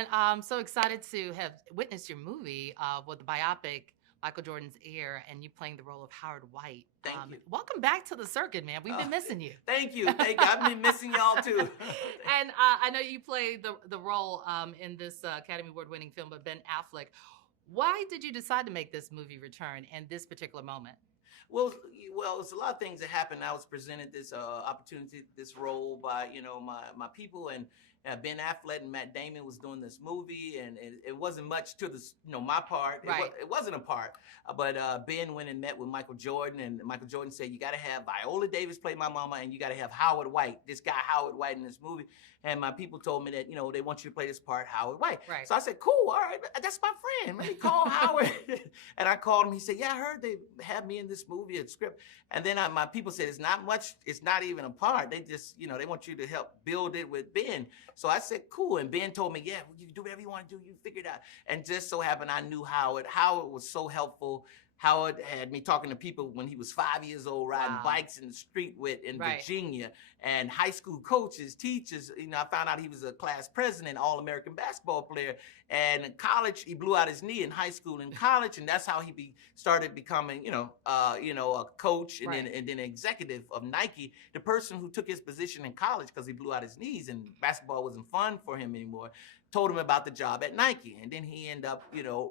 And I'm so excited to have witnessed your movie with the biopic Michael Jordan's Heir, and you playing the role of Howard White. Thank you. Welcome back to the circuit, man. We've been missing you. Thank you. Thank you. I've been missing y'all too. And I know you played the role in this Academy Award-winning film with Ben Affleck. Why did you decide to make this movie return in this particular moment? Well, it's a lot of things that happened. I was presented this opportunity, this role by my people, and Ben Affleck and Matt Damon was doing this movie, and it wasn't much to the my part. Right. It wasn't a part, but Ben went and met with Michael Jordan, and Michael Jordan said, "You got to have Viola Davis play my mama, and you got to have Howard White, this guy Howard White in this movie." And my people told me that they want you to play this part, Howard White. Right. So I said, "Cool, all right, that's my friend. Let me call Howard." And I called him. He said, "Yeah, I heard they have me in this movie, a script." And then my people said, "It's not much. It's not even a part. They just, they want you to help build it with Ben." So I said, "Cool." And Ben told me, "Yeah, you can do whatever you want to do. You figure it out." And just so happened, I knew Howard. Howard was so helpful. Howard had me talking to people when he was 5 years old, riding bikes in the street with in Virginia, and high school coaches, teachers. I found out he was a class president, All-American basketball player. And in college, he blew out his knee in high school and college, and that's how he started becoming, a coach and then an executive of Nike. The person who took his position in college because he blew out his knees and basketball wasn't fun for him anymore, told him about the job at Nike, and then he ended up,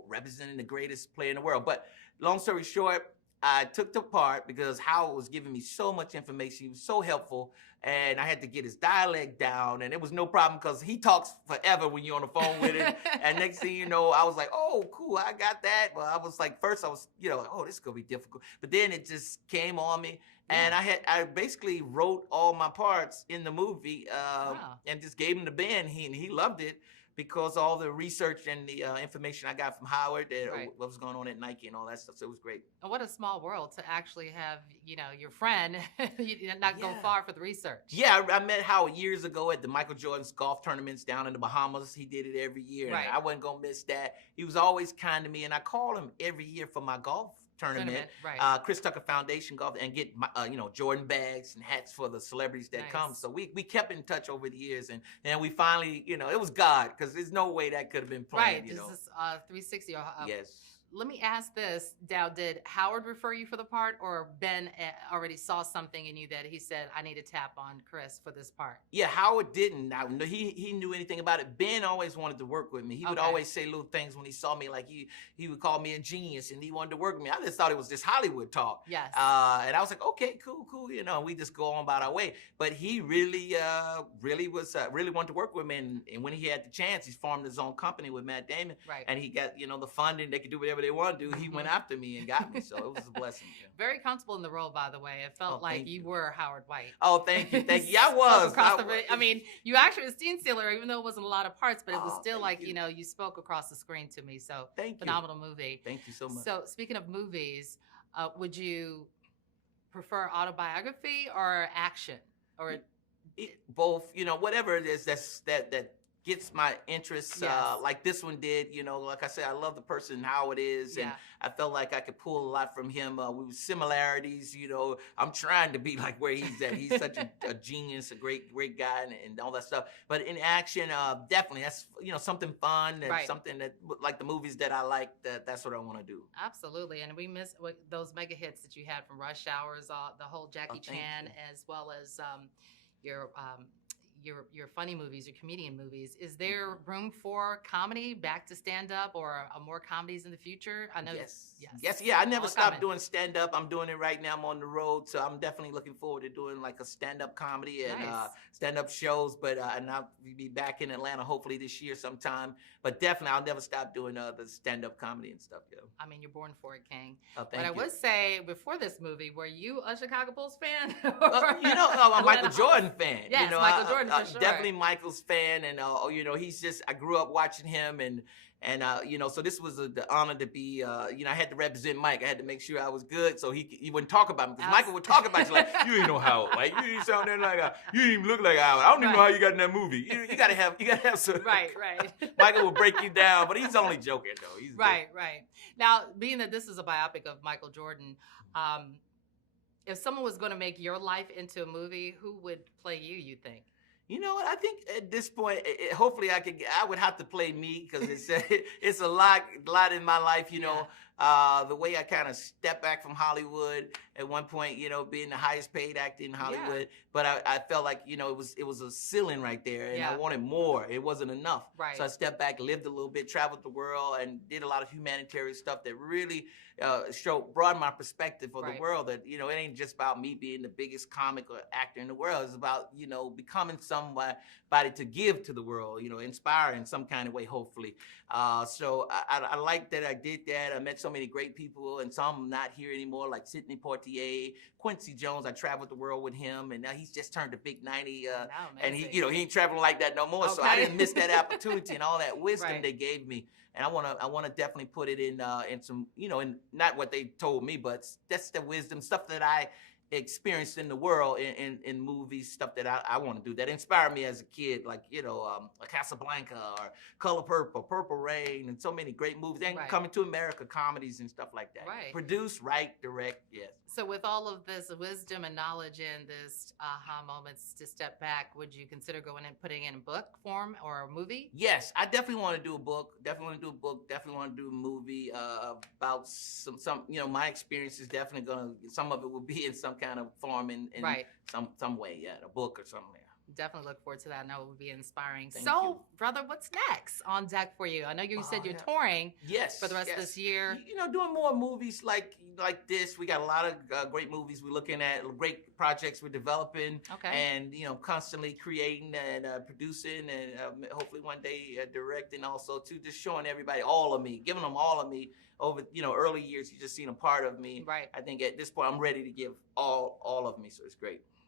representing the greatest player in the world. But long story short, I took the part because Howard was giving me so much information. He was so helpful, and I had to get his dialect down, and it was no problem because he talks forever when you're on the phone with him. And next thing you know, I was like, "Oh, cool, I got that." But I was like, first I was, "Oh, this is gonna be difficult." But then it just came on me, and I basically wrote all my parts in the movie, and just gave him to Ben. He loved it, because all the research and the information I got from Howard, what was going on at Nike and all that stuff. So it was great. And what a small world to actually have, your friend not go far for the research. Yeah, I met Howard years ago at the Michael Jordan's golf tournaments down in the Bahamas. He did it every year. Right. And I wasn't going to miss that. He was always kind to me, and I called him every year for my golf tournament, Chris Tucker Foundation golf, and get Jordan bags and hats for the celebrities that come. So we kept in touch over the years, and we finally, it was God, because there's no way that could have been planned. Right, this is 360. Yes. Let me ask this, Dow, did Howard refer you for the part, or Ben already saw something in you that he said, "I need to tap on Chris for this part"? Yeah, Howard didn't. He knew anything about it. Ben always wanted to work with me. He would always say little things when he saw me, like he would call me a genius, and he wanted to work with me. I just thought it was just Hollywood talk. Yes. And I was like, okay, cool. We just go on about our way. But he really wanted to work with me. And when he had the chance, he formed his own company with Matt Damon. Right. And he got, the funding. They could do whatever they want to do. He went after me and got me. So it was a blessing. Yeah. Very comfortable in the role, by the way. It felt like you were Howard White. Oh, thank you. Yeah, I was. I mean, you actually were a scene stealer, even though it wasn't a lot of parts, but it was still like, you spoke across the screen to me. So phenomenal movie. Thank you so much. So speaking of movies, would you prefer autobiography or action? Or both, whatever it is that gets my interest, like this one did. Like I said, I love the person Howard is, and I felt like I could pull a lot from him. We were similarities. I'm trying to be like where he's at. He's such a genius, a great guy, and all that stuff. But in action, definitely, that's something fun and something that, like the movies that I like. That's what I want to do. Absolutely, and we miss those mega hits that you had from Rush Hours, the whole Jackie Chan, as well as your funny movies, your comedian movies. Is there room for comedy back to stand up, or more comedies in the future? I know. Yes. Yeah, I never stopped doing stand up. I'm doing it right now. I'm on the road, so I'm definitely looking forward to doing like a stand up comedy and stand up shows. But and I'll be back in Atlanta hopefully this year sometime. But definitely, I'll never stop doing the stand up comedy and stuff. Yeah. I mean, you're born for it, King. Oh, thank you. But I would say before this movie, were you a Chicago Bulls fan? I'm a Michael Jordan fan. Yes, Michael Jordan. For sure. Definitely Michael's fan, and he's just, I grew up watching him, and so this was the honor to be, I had to represent Mike. I had to make sure I was good, so he wouldn't talk about me, because Michael would talk about you like, "You ain't no Howard, like you ain't sound nothing like you didn't even look like Howard. I don't even know how you got in that movie. You gotta have some." Right. Michael will break you down, but he's only joking though. He's right. Now, being that this is a biopic of Michael Jordan, if someone was going to make your life into a movie, who would play you think? You know what? I think at this point, hopefully I would have to play me because it's it's a lot in my life. You know, the way I kind of stepped back from Hollywood at one point. You know, being the highest paid actor in Hollywood, but I felt like it was a ceiling right there, and I wanted more. It wasn't enough. Right. So I stepped back, lived a little bit, traveled the world, and did a lot of humanitarian stuff that really broadened my perspective for the world. That it ain't just about me being the biggest comic or actor in the world. It's about becoming somebody to give to the world. Inspire in some kind of way, hopefully. So I like that I did that. I met so many great people, and some not here anymore, like Sidney Poitier, Quincy Jones. I traveled the world with him, and now he's just turned a big 90, and he ain't traveling like that no more. Okay. So I didn't miss that opportunity and all that wisdom they gave me. And I want to definitely put it in some, in not what they told me, but that's the wisdom, stuff that I experienced in the world in movies, stuff that I want to do that inspired me as a kid, like Casablanca or Color Purple, Purple Rain, and so many great movies, and Coming to America comedies and stuff like that. Right. Produce, write, direct, yes. So with all of this wisdom and knowledge and this aha moments to step back, would you consider going and putting in book form or a movie? Yes, I definitely want to do a book. Definitely want to do a book. Definitely want to do a movie about some my experiences. Definitely some of it will be in some kind of form in some way. Yeah, a book or something. Definitely look forward to that. I know it would be inspiring. Thank you. Brother, what's next on deck for you? I know you said you're touring for the rest of this year. Doing more movies like this. We got a lot of great movies we're looking at, great projects we're developing, and constantly creating and producing, and hopefully one day directing also too. Just showing everybody all of me, giving them all of me. Over early years, you just seen a part of me. Right. I think at this point I'm ready to give all of me. So it's great.